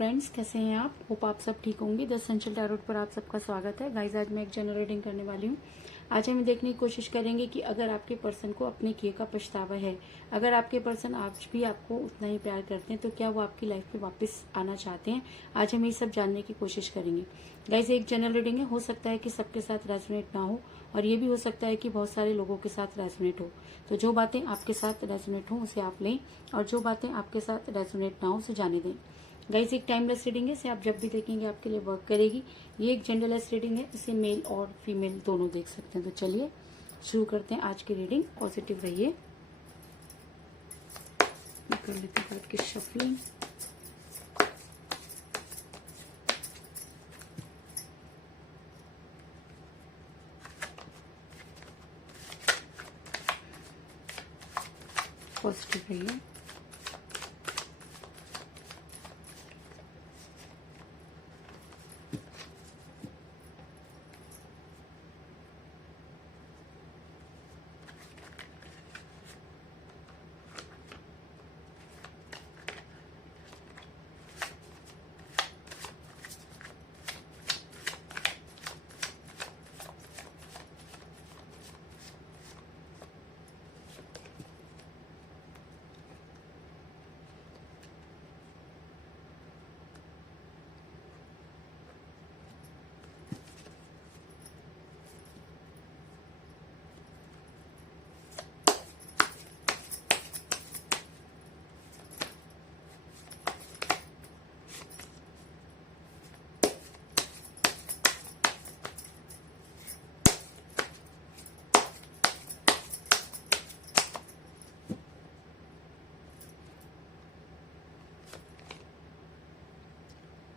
Friends, कैसे हैं आप? होप आप सब ठीक होंगे। द एसेंशियल टैरोट पर आप सबका स्वागत है। गाइस, आज मैं एक जनरल रीडिंग करने वाली हूँ। आज हम देखने की कोशिश करेंगे कि अगर आपके पर्सन को अपने किए का पछतावा है, अगर आपके पर्सन आज भी आपको उतना ही प्यार करते हैं, तो क्या वो आपकी लाइफ में वापस आना चाहते हैं? आज हम ये सब जानने की कोशिश करेंगे। गाइस, एक जनरल रीडिंग है, हो सकता है कि सबके साथ रेजोनेट ना हो, और ये भी हो सकता है कि बहुत सारे लोगों के साथ रेजोनेट हो। तो जो बातें आपके साथ रेजोनेट हो उसे आप लें, और जो बातें आपके साथ रेजोनेट ना हो उसे जाने दें। गाइस, एक टाइमलेस रीडिंग है, इसे आप जब भी देखेंगे आपके लिए वर्क करेगी। ये एक जेंडरलेस रीडिंग है, इसे मेल और फीमेल दोनों देख सकते हैं। तो चलिए शुरू करते हैं आज की रीडिंग। पॉजिटिव रहिए। कर लेते हैं आपकी शफलिंग। पॉजिटिव रहिए।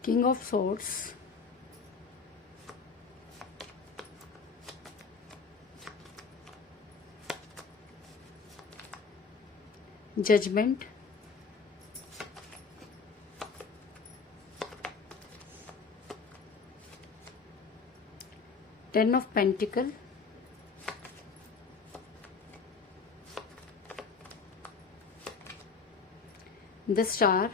King of Swords, Judgment, Ten of Pentacles, the Star,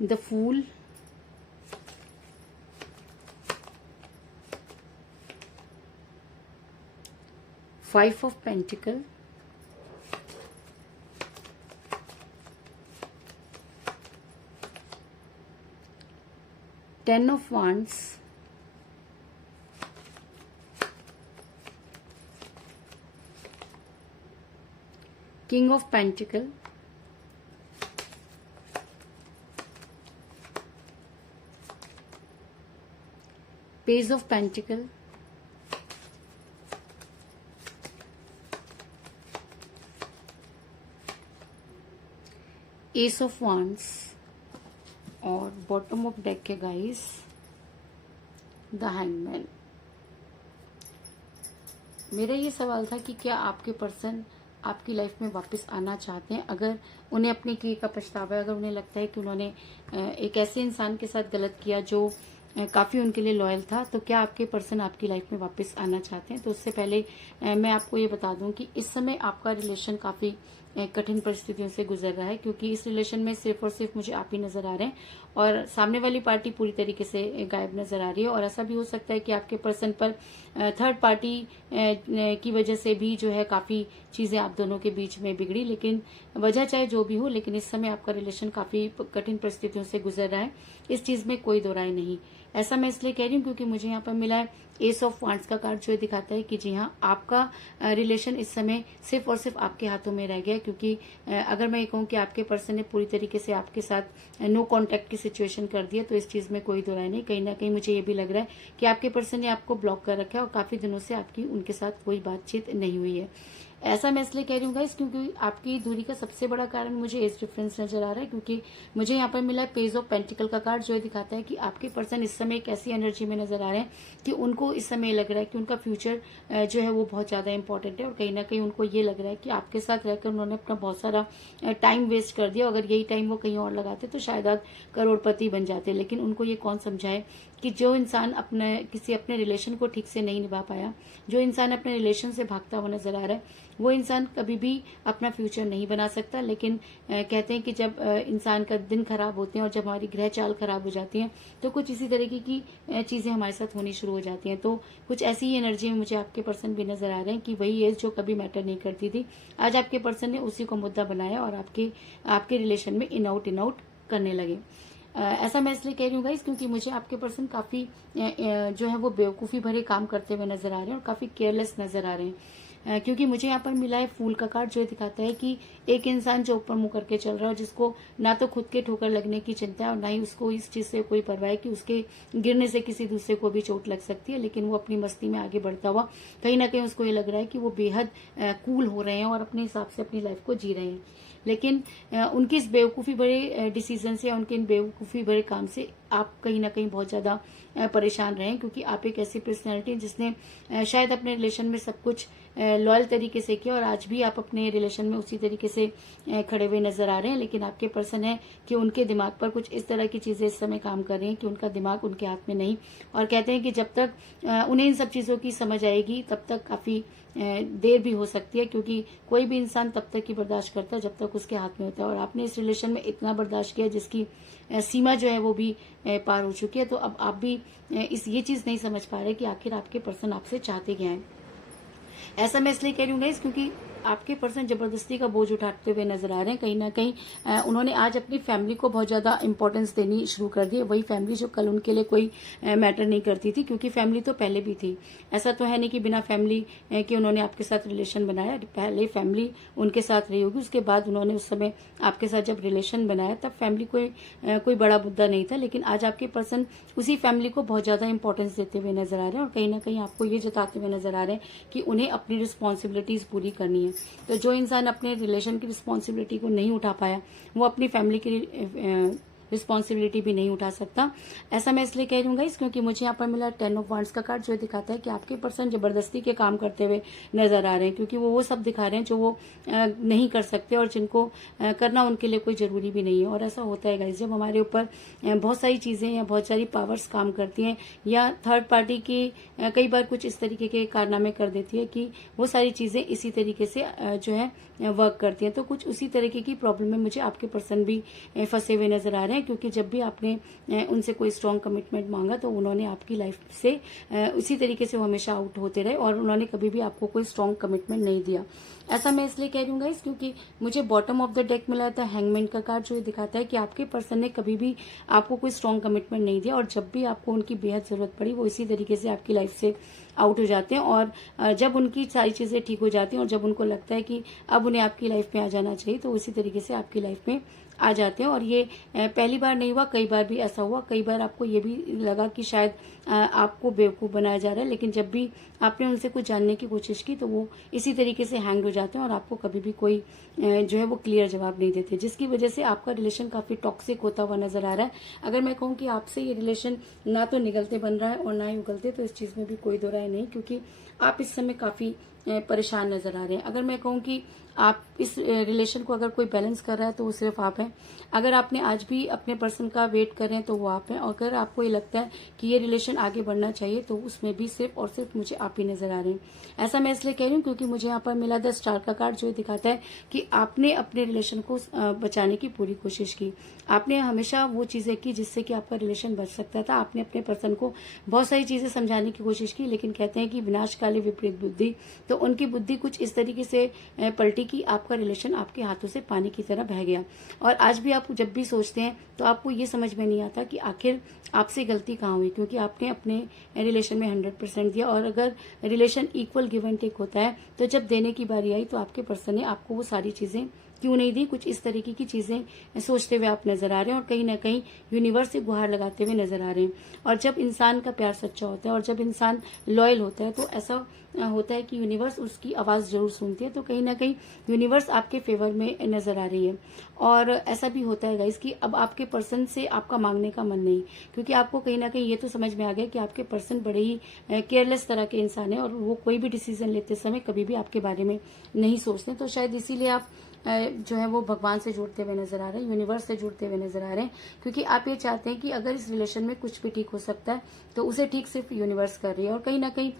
the Fool, Five of Pentacles, Ten of Wands, King of Pentacles, Page of Pentacles, Ace of Wands, और बॉटम ऑफ डेक के guys the hangman. मेरा ये सवाल था कि क्या आपके person आपकी लाइफ में वापस आना चाहते हैं? अगर उन्हें अपने किए का पछतावा है, अगर उन्हें लगता है कि उन्होंने एक ऐसे इंसान के साथ गलत किया जो काफी उनके लिए लॉयल था, तो क्या आपके पर्सन आपकी लाइफ में वापस आना चाहते हैं? तो उससे पहले मैं आपको ये बता दूं कि इस समय आपका रिलेशन काफी कठिन परिस्थितियों से गुजर रहा है, क्योंकि इस रिलेशन में सिर्फ और सिर्फ मुझे आप ही नजर आ रहे हैं, और सामने वाली पार्टी पूरी तरीके से गायब नजर आ रही है। और ऐसा भी हो सकता है कि आपके पर्सन पर थर्ड पार्टी की वजह से भी जो है काफी चीजें आप दोनों के बीच में बिगड़ी। लेकिन वजह चाहे जो भी हो, लेकिन इस समय आपका रिलेशन काफी कठिन परिस्थितियों से गुजर रहा है, इस चीज में कोई दो राय नहीं। ऐसा मैं इसलिए कह रही हूँ क्योंकि मुझे यहाँ पर मिला है एस ऑफ वांड्स का कार्ड, जो दिखाता है कि जी हाँ, आपका रिलेशन इस समय सिर्फ और सिर्फ आपके हाथों में रह गया। क्योंकि अगर मैं ये कहूँ कि आपके पर्सन ने पूरी तरीके से आपके साथ नो कांटेक्ट की सिचुएशन कर दिया, तो इस चीज में कोई दो राय नहीं। कहीं ना कहीं मुझे ये भी लग रहा है कि आपके पर्सन ने आपको ब्लॉक कर रखा है, और काफी दिनों से आपकी उनके साथ कोई बातचीत नहीं हुई है। ऐसा मैं इसलिए कह रही हूँ गाइस क्योंकि आपकी दूरी का सबसे बड़ा कारण मुझे एज डिफरेंस नजर आ रहा है। क्योंकि मुझे यहाँ पर मिला है पेज ऑफ पेंटिकल का कार्ड, जो दिखाता है कि आपके पर्सन इस समय एक ऐसी एनर्जी में नजर आ रहे हैं कि उनको इस समय लग रहा है कि उनका फ्यूचर जो है वो बहुत ज्यादा इंपॉर्टेंट है, और कहीं ना कहीं उनको ये लग रहा है कि आपके साथ रहकर उन्होंने अपना बहुत सारा टाइम वेस्ट कर दिया। अगर यही टाइम वो कहीं और लगाते तो शायद आज करोड़पति बन जाते। लेकिन उनको ये कौन समझाए कि जो इंसान अपने रिलेशन को ठीक से नहीं निभा पाया, जो इंसान अपने रिलेशन से भागता हुआ नजर आ रहा है, वो इंसान कभी भी अपना फ्यूचर नहीं बना सकता। लेकिन कहते हैं कि जब इंसान का दिन खराब होते हैं और जब हमारी ग्रह चाल खराब हो जाती है तो कुछ इसी तरीके की चीजें हमारे साथ होनी शुरू हो जाती हैं। तो कुछ ऐसी ही एनर्जी में मुझे आपके पर्सन भी नजर आ रहे हैं कि वही एज जो कभी मैटर नहीं करती थी, आज आपके पर्सन ने उसी को मुद्दा बनाया और आपके रिलेशन में इन आउट करने लगे। ऐसा मैं इसलिए कह रही हूँ गाइस क्योंकि मुझे आपके पर्सन काफी जो है वो बेवकूफी भरे काम करते हुए नजर आ रहे हैं और काफी केयरलेस नजर आ रहे हैं। क्योंकि मुझे यहाँ पर मिला है फूल का कार्ड, जो दिखाता है कि एक इंसान जो ऊपर मुंह करके चल रहा है, जिसको ना तो खुद के ठोकर लगने की चिंता है और ना ही उसको इस चीज से कोई परवाह है कि उसके गिरने से किसी दूसरे को भी चोट लग सकती है, लेकिन वो अपनी मस्ती में आगे बढ़ता हुआ कहीं ना कहीं उसको ये लग रहा है कि वो बेहद कूल हो रहे हैं और अपने हिसाब से अपनी लाइफ को जी रहे हैं। लेकिन उनकी इस बेवकूफ़ी भरे डिसीजन से या उनके इन बेवकूफ़ी भरे काम से आप कहीं ना कहीं बहुत ज़्यादा परेशान रहे, क्योंकि आप एक ऐसी पर्सनैलिटी जिसने शायद अपने रिलेशन में सब कुछ लॉयल तरीके से किया और आज भी आप अपने रिलेशन में उसी तरीके से खड़े हुए नजर आ रहे हैं। लेकिन आपके पर्सन है कि उनके दिमाग पर कुछ इस तरह की चीज़ें इस समय काम कर रही हैं कि उनका दिमाग उनके हाथ में नहीं, और कहते हैं कि जब तक उन्हें इन सब चीज़ों की समझ आएगी तब तक काफ़ी देर भी हो सकती है, क्योंकि कोई भी इंसान तब तक ही बर्दाश्त करता है जब तक उसके हाथ में होता है। और आपने इस रिलेशन में इतना बर्दाश्त किया जिसकी सीमा जो है वो भी पार हो चुकी है। तो अब आप भी ये चीज़ नहीं समझ पा रहे कि आखिर आपके पर्सन आपसे चाहते क्या है। ऐसा मैं इसलिए कह रही हूँ गाइस क्योंकि आपके पर्सन जबरदस्ती का बोझ उठाते हुए नजर आ रहे हैं। कहीं ना कहीं उन्होंने आज अपनी फैमिली को बहुत ज्यादा इंपॉर्टेंस देनी शुरू कर दी है, वही फैमिली जो कल उनके लिए कोई मैटर नहीं करती थी, क्योंकि फैमिली तो पहले भी थी। ऐसा तो है नहीं कि बिना फैमिली के उन्होंने आपके साथ रिलेशन बनाया, पहले फैमिली उनके साथ रही होगी, उसके बाद उन्होंने उस समय आपके साथ जब रिलेशन बनाया तब फैमिली कोई बड़ा मुद्दा नहीं था। लेकिन आज आपके पर्सन उसी फैमिली को बहुत ज्यादा इंपॉर्टेंस देते हुए नजर आ रहे हैं और कहीं ना कहीं आपको ये जताते हुए नजर आ रहे हैं कि उन्हें अपनी रिस्पॉन्सिबिलिटीज पूरी करनी है। तो जो इंसान अपने रिलेशन की रिस्पॉन्सिबिलिटी को नहीं उठा पाया वो अपनी फैमिली की रिस्पॉन्सिबिलिटी भी नहीं उठा सकता। ऐसा मैं इसलिए कह रही हूँ गाइस क्योंकि मुझे यहाँ पर मिला 10 ऑफ वांड्स का कार्ड, जो दिखाता है कि आपके पर्सन जबरदस्ती के काम करते हुए नजर आ रहे हैं, क्योंकि वो सब दिखा रहे हैं जो वो नहीं कर सकते और जिनको करना उनके लिए कोई जरूरी भी नहीं है। और ऐसा होता है गाइस जब हमारे ऊपर बहुत सारी चीजें या बहुत सारी पावर्स काम करती हैं या थर्ड पार्टी की कई बार कुछ इस तरीके के कारनामे कर देती है कि वो सारी चीजें इसी तरीके से जो है वर्क करती हैं। तो कुछ उसी तरीके की प्रॉब्लम में मुझे आपके पर्सन भी फंसे हुए नजर आ रहे हैं, क्योंकि जब भी आपने उनसे कोई स्ट्रॉन्ग कमिटमेंट मांगा तो उन्होंने आपकी लाइफ से उसी तरीके से वो हमेशा आउट होते रहे और उन्होंने कभी भी आपको कोई स्ट्रॉन्ग कमिटमेंट नहीं दिया। ऐसा मैं इसलिए कह रही हूँ गाइस क्योंकि मुझे बॉटम ऑफ द डेक मिला था हैंगमैन का कार्ड, जो दिखाता है कि आपके पर्सन ने कभी भी आपको कोई स्ट्रॉन्ग कमिटमेंट नहीं दिया और जब भी आपको उनकी बेहद जरूरत पड़ी वो इसी तरीके से आपकी लाइफ से आउट हो जाते हैं। और जब उनकी सारी चीजें ठीक हो जाती हैं और जब उनको लगता है कि अब उन्हें आपकी लाइफ में आ जाना चाहिए तो उसी तरीके से आपकी लाइफ में आ जाते हैं। और ये पहली बार नहीं हुआ, कई बार भी ऐसा हुआ। कई बार आपको ये भी लगा कि शायद आपको बेवकूफ बनाया जा रहा है, लेकिन जब भी आपने उनसे कुछ जानने की कोशिश की तो वो इसी तरीके से हैंग हो जाते हैं और आपको कभी भी कोई जो है वो क्लियर जवाब नहीं देते, जिसकी वजह से आपका रिलेशन काफी टॉक्सिक होता हुआ नजर आ रहा है। अगर मैं कहूँ कि आपसे ये रिलेशन ना तो निगलते बन रहा है और ना ही उगलते, तो इस चीज में भी कोई दो राय नहीं, क्योंकि आप इस समय काफी परेशान नजर आ रहे हैं। अगर मैं कहूँ कि आप इस रिलेशन को अगर कोई बैलेंस कर रहा है तो वो सिर्फ आप हैं। अगर आपने आज भी अपने पर्सन का वेट कर रहे हैं तो वो आप हैं। और अगर आपको ये लगता है कि ये रिलेशन आगे बढ़ना चाहिए तो उसमें भी सिर्फ और सिर्फ मुझे आप ही नजर आ रहे हैं। ऐसा मैं इसलिए कह रही हूँ क्योंकि मुझे यहाँ पर मिला 10 स्टार का कार्ड, जो दिखाता है कि आपने अपने रिलेशन को बचाने की पूरी कोशिश की। आपने हमेशा वो चीजें की जिससे कि आपका रिलेशन बच सकता था। आपने अपने पर्सन को बहुत सारी चीजें समझाने की कोशिश की, लेकिन कहते हैं कि विनाश काले विपरीत बुद्धि, तो उनकी बुद्धि कुछ इस तरीके से पलटी कि आपका रिलेशन आपके हाथों से पानी की तरह बह गया। और आज भी आप जब भी सोचते हैं तो आपको ये समझ में नहीं आता कि आखिर आपसे गलती कहाँ हुई, क्योंकि आपने अपने रिलेशन में 100% दिया। और अगर relation equal give and take होता है तो जब देने की बारी आई तो आपके पर्सन ने आपको वो सारी चीजें क्यों नहीं दी, कुछ इस तरीके की चीजें सोचते हुए आप नजर आ रहे हैं और कहीं ना कहीं यूनिवर्स से गुहार लगाते हुए नजर आ रहे हैं। और जब इंसान का प्यार सच्चा होता है और जब इंसान लॉयल होता है तो ऐसा होता है कि यूनिवर्स उसकी आवाज जरूर सुनती है। तो कहीं ना कहीं यूनिवर्स आपके फेवर में नजर आ रही है। और ऐसा भी होता है गाइस कि अब आपके पर्सन से आपका मांगने का मन नहीं, क्योंकि आपको कहीं ना कहीं ये तो समझ में आ गया कि आपके पर्सन बड़े ही केयरलेस तरह के इंसान है और वो कोई भी डिसीजन लेते समय कभी भी आपके बारे में नहीं सोचते। तो शायद इसीलिए आप जो है वो भगवान से जुड़ते हुए नजर आ रहे हैं, यूनिवर्स से जुड़ते हुए नजर आ रहे हैं, क्योंकि आप ये चाहते हैं कि अगर इस रिलेशन में कुछ भी ठीक हो सकता है तो उसे ठीक सिर्फ यूनिवर्स कर रही है। और कहीं ना कहीं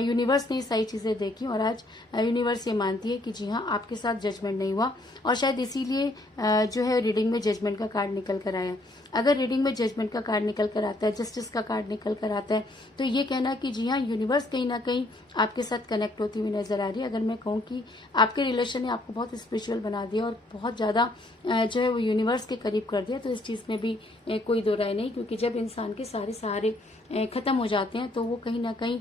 यूनिवर्स ने सारी चीजें देखी और आज यूनिवर्स ये मानती है कि जी हाँ, आपके साथ जजमेंट नहीं हुआ और शायद इसीलिए जो है रीडिंग में जजमेंट का कार्ड निकल कर आया। अगर रीडिंग में जजमेंट का कार्ड निकल कर आता है, जस्टिस का कार्ड निकल कर आता है, तो ये कहना कि जी हाँ, यूनिवर्स कहीं ना कहीं आपके साथ कनेक्ट होती हुई नजर आ रही है। अगर मैं कहूँ कि आपके रिलेशन ने आपको बहुत स्पिरिचुअल बना दिया और बहुत ज्यादा जो है वो यूनिवर्स के करीब कर दिया, तो इस चीज में भी कोई दो राय नहीं, क्योंकि जब इंसान के सारे सहारे खत्म हो जाते हैं तो वो कहीं ना कहीं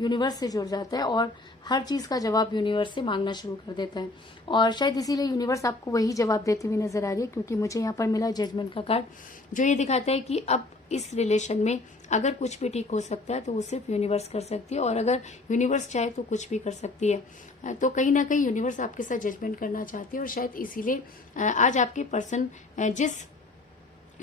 यूनिवर्स से जुड़ जाता है और हर चीज का जवाब यूनिवर्स से मांगना शुरू कर देता है। और शायद इसीलिए यूनिवर्स आपको वही जवाब देती हुई नजर आ रही है, क्योंकि मुझे यहाँ पर मिला जजमेंट का कार्ड, जो ये दिखाता है कि अब इस रिलेशन में अगर कुछ भी ठीक हो सकता है तो वो सिर्फ यूनिवर्स कर सकती है, और अगर यूनिवर्स चाहे तो कुछ भी कर सकती है। तो कहीं ना कहीं यूनिवर्स आपके साथ जजमेंट करना चाहती है और शायद इसीलिए आज आपके पर्सन जिस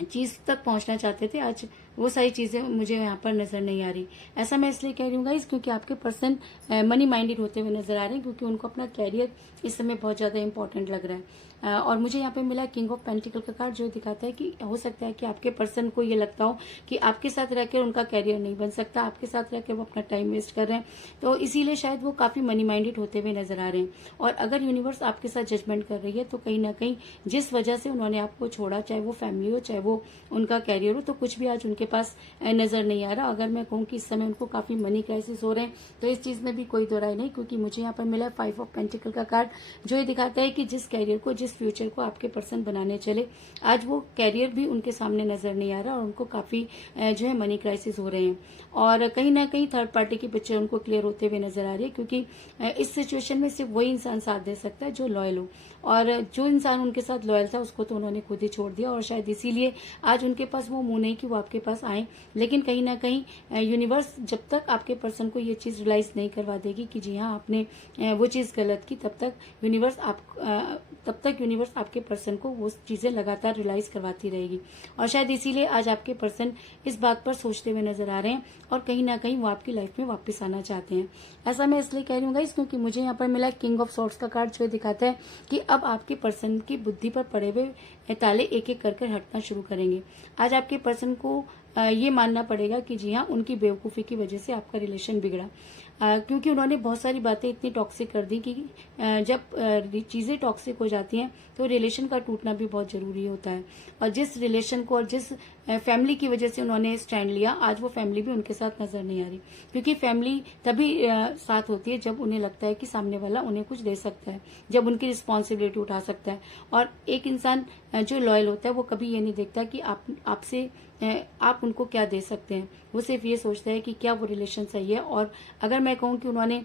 चीज तक पहुंचना चाहते थे, आज वो सारी चीजें मुझे यहाँ पर नजर नहीं आ रही। ऐसा मैं इसलिए कह रही हूँ गाइस, क्योंकि आपके पर्सन मनी माइंडेड होते हुए नजर आ रहे हैं, क्योंकि उनको अपना कैरियर इस समय बहुत ज्यादा इंपॉर्टेंट लग रहा है। और मुझे यहाँ पे मिला किंग ऑफ पेंटिकल का कार्ड, जो दिखाता है कि हो सकता है कि आपके पर्सन को ये लगता हो कि आपके साथ रहकर उनका कैरियर नहीं बन सकता, आपके साथ रहकर वो अपना टाइम वेस्ट कर रहे हैं, तो इसीलिए शायद वो काफी मनी माइंडेड होते हुए नजर आ रहे हैं। और अगर यूनिवर्स आपके साथ जजमेंट कर रही है तो कहीं ना कहीं जिस वजह से उन्होंने आपको छोड़ा, चाहे वो फैमिली हो चाहे वो उनका कैरियर हो, तो कुछ भी आज उनके पास नजर नहीं आ रहा। अगर मैं कहूँ कि इस समय उनको काफी मनी क्राइसिस हो रहे हैं, तो इस चीज में भी कोई दो राय नहीं, क्योंकि मुझे यहाँ पर मिला 5 ऑफ पेंटिकल का कार्ड, जो ये दिखाता है कि जिस कैरियर को, जिस फ्यूचर को आपके पर्सन बनाने चले, आज वो कैरियर भी उनके सामने नजर नहीं आ रहा और उनको काफी जो है मनी क्राइसिस हो रहे हैं। और कहीं ना कहीं थर्ड पार्टी की पिक्चर उनको क्लियर होते हुए नजर आ रही है, क्योंकि इस सिचुएशन में सिर्फ वही इंसान साथ दे सकता है जो लॉयल हो, और जो इंसान उनके साथ लॉयल था उसको तो उन्होंने खुद ही छोड़ दिया। और शायद इसीलिए आज उनके पास वो मुंह नहीं कि वो आपके पास आए, लेकिन कहीं ना कहीं यूनिवर्स जब तक आपके पर्सन को ये चीज रियलाइज नहीं करवा देगी कि जी हाँ, आपने वो चीज गलत की, तब तक यूनिवर्स आपके पर्सन को वो चीजें लगातार रियलाइज करवाती रहेगी। और शायद इसीलिए आज आपके पर्सन इस बात पर सोचते हुए नजर आ रहे हैं और कहीं ना कहीं वो आपकी लाइफ में वापस आना चाहते हैं। ऐसा मैं इसलिए कह रही हूँ गाइस, क्योंकि मुझे यहाँ पर मिला किंग ऑफ सॉर्ड्स का कार्ड, जो दिखाता है कि अब आपके पर्सन की बुद्धि पर पड़े हुए ताले एक एक कर हटना शुरू करेंगे। आज आपके पर्सन को ये मानना पड़ेगा कि जी हाँ, उनकी बेवकूफ़ी की वजह से आपका रिलेशन बिगड़ा, क्योंकि उन्होंने बहुत सारी बातें इतनी टॉक्सिक कर दी कि जब चीज़ें टॉक्सिक हो जाती हैं तो रिलेशन का टूटना भी बहुत ज़रूरी होता है। और जिस रिलेशन को और जिस फैमिली की वजह से उन्होंने स्टैंड लिया, आज वो फैमिली भी उनके साथ नजर नहीं आ रही, क्योंकि फैमिली तभी साथ होती है जब उन्हें लगता है कि सामने वाला उन्हें कुछ दे सकता है, जब उनकी रिस्पॉन्सिबिलिटी उठा सकता है। और एक इंसान जो लॉयल होता है वो कभी ये नहीं देखता कि आप उनको क्या दे सकते हैं, वो सिर्फ ये सोचता है कि क्या वो रिलेशन सही है। और अगर मैं कहूँ कि उन्होंने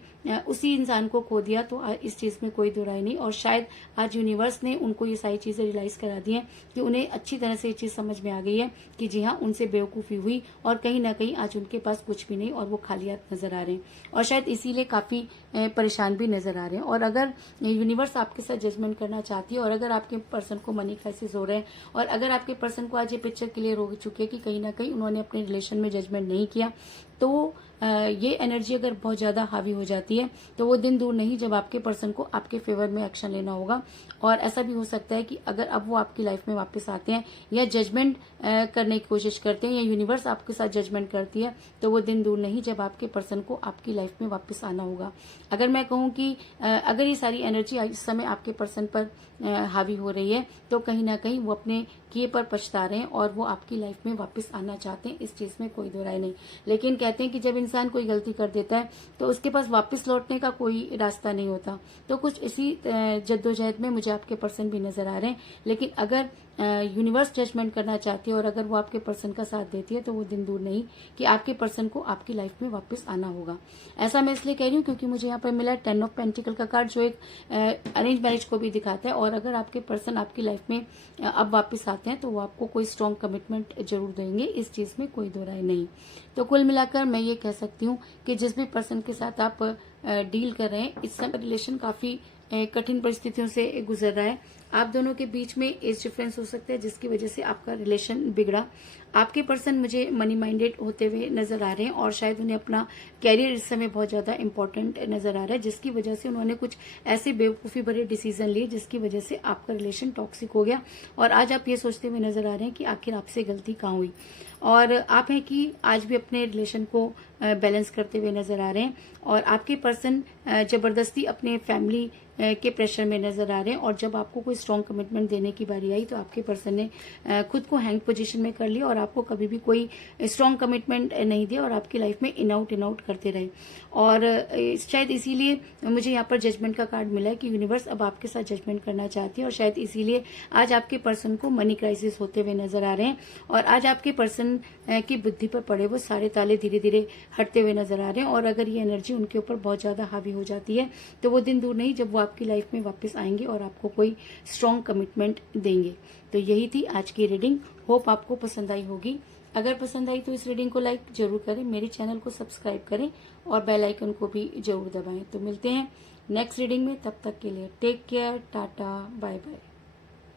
उसी इंसान को खो दिया तो इस चीज में कोई दो राय नहीं। और शायद आज यूनिवर्स ने उनको ये सारी चीजें रियलाइज करा दी हैं कि उन्हें अच्छी तरह से ये चीज समझ में आ गई है कि जी हाँ, उनसे बेवकूफी हुई और कहीं ना कहीं आज उनके पास कुछ भी नहीं और वो खाली हाथ नजर आ रहे हैं, और शायद इसीलिए काफी परेशान भी नजर आ रहे हैं। और अगर यूनिवर्स आपके साथ जजमेंट करना चाहती है और अगर आपके पर्सन को मनी क्राइसिस हो रहे हैं और अगर आपके पर्सन को आज ये पिक्चर क्लियर हो चुकी है कि कहीं ना कहीं उन्होंने अपने रिलेशन में जजमेंट नहीं किया, तो ये एनर्जी अगर बहुत ज्यादा हावी हो जाती है तो वो दिन दूर नहीं जब आपके पर्सन को आपके फेवर में एक्शन लेना होगा। और ऐसा भी हो सकता है कि अगर अब वो आपकी लाइफ में वापस आते हैं या जजमेंट करने की कोशिश करते हैं या यूनिवर्स आपके साथ जजमेंट करती है, तो वो दिन दूर नहीं जब आपके पर्सन को आपकी लाइफ में वापस आना होगा। अगर मैं कहूँ कि अगर ये सारी एनर्जी इस समय आपके पर्सन पर हावी हो रही है तो कहीं ना कहीं वो अपने किए पर पछता रहे हैं और वो आपकी लाइफ में वापस आना चाहते हैं, इस चीज में कोई दो राय नहीं। लेकिन कहते हैं कि जब इंसान कोई गलती कर देता है तो उसके पास वापस लौटने का कोई रास्ता नहीं होता। तो कुछ इसी जद्दोजहद में मुझे आपके पर्सन भी नजर आ रहे हैं। लेकिन अगर यूनिवर्स जजमेंट करना चाहती है और अगर वो आपके पर्सन का साथ देती है तो वो दिन दूर नहीं कि आपके पर्सन को आपकी लाइफ में वापस आना होगा। ऐसा मैं इसलिए कह रही हूँ क्योंकि मुझे यहाँ पर मिला 10 ऑफ पेंटिकल का कार्ड, जो एक अरेंज मैरिज को भी दिखाता है। और अगर आपके पर्सन आपकी लाइफ में अब वापस आते हैं तो वो आपको कोई स्ट्रॉन्ग कमिटमेंट जरूर देंगे, इस चीज में कोई दो राय नहीं। तो कुल मिलाकर मैं ये कह सकती हूँ कि जिस भी पर्सन के साथ आप डील कर रहे हैं, इस समय रिलेशन काफी कठिन परिस्थितियों से गुजर रहा है। आप दोनों के बीच में एज डिफरेंस हो सकता है जिसकी वजह से आपका रिलेशन बिगड़ा। आपके पर्सन मुझे मनी माइंडेड होते हुए नजर आ रहे हैं और शायद उन्हें अपना कैरियर इस समय बहुत ज्यादा इंपॉर्टेंट नजर आ रहा है, जिसकी वजह से उन्होंने कुछ ऐसे बेवकूफी भरे डिसीजन लिए जिसकी वजह से आपका रिलेशन टॉक्सिक हो गया। और आज आप ये सोचते हुए नजर आ रहे हैं कि आखिर आपसे गलती कहाँ हुई। और आप हैं कि आज भी अपने रिलेशन को बैलेंस करते हुए नजर आ रहे हैं और आपके पर्सन जबरदस्ती अपने फैमिली के प्रेशर में नजर आ रहे हैं। और जब आपको कोई स्ट्रॉन्ग कमिटमेंट देने की बारी आई तो आपके पर्सन ने खुद को हैंग पोजीशन में कर लिया और आपको कभी भी कोई स्ट्रॉन्ग कमिटमेंट नहीं दिया और आपकी लाइफ में इन आउट करते रहे। और शायद इसीलिए मुझे यहाँ पर जजमेंट का कार्ड मिला है कि यूनिवर्स अब आपके साथ जजमेंट करना चाहती है और शायद इसीलिए आज आपके पर्सन को मनी क्राइसिस होते हुए नजर आ रहे हैं। और आज आपके पर्सन की बुद्धि पर पड़े वो सारे ताले धीरे धीरे हटते हुए नजर आ रहे हैं। और अगर ये एनर्जी उनके ऊपर बहुत ज्यादा हावी हो जाती है तो वो दिन दूर नहीं जब वो आपकी लाइफ में वापस आएंगे और आपको कोई स्ट्रॉन्ग कमिटमेंट देंगे। तो यही थी आज की रीडिंग। होप आपको पसंद आई होगी। अगर पसंद आई तो इस रीडिंग को लाइक जरूर करें, मेरे चैनल को सब्सक्राइब करें और बेल आइकन को भी जरूर दबाएं। तो मिलते हैं नेक्स्ट रीडिंग में, तब तक के लिए take care, tata, bye bye.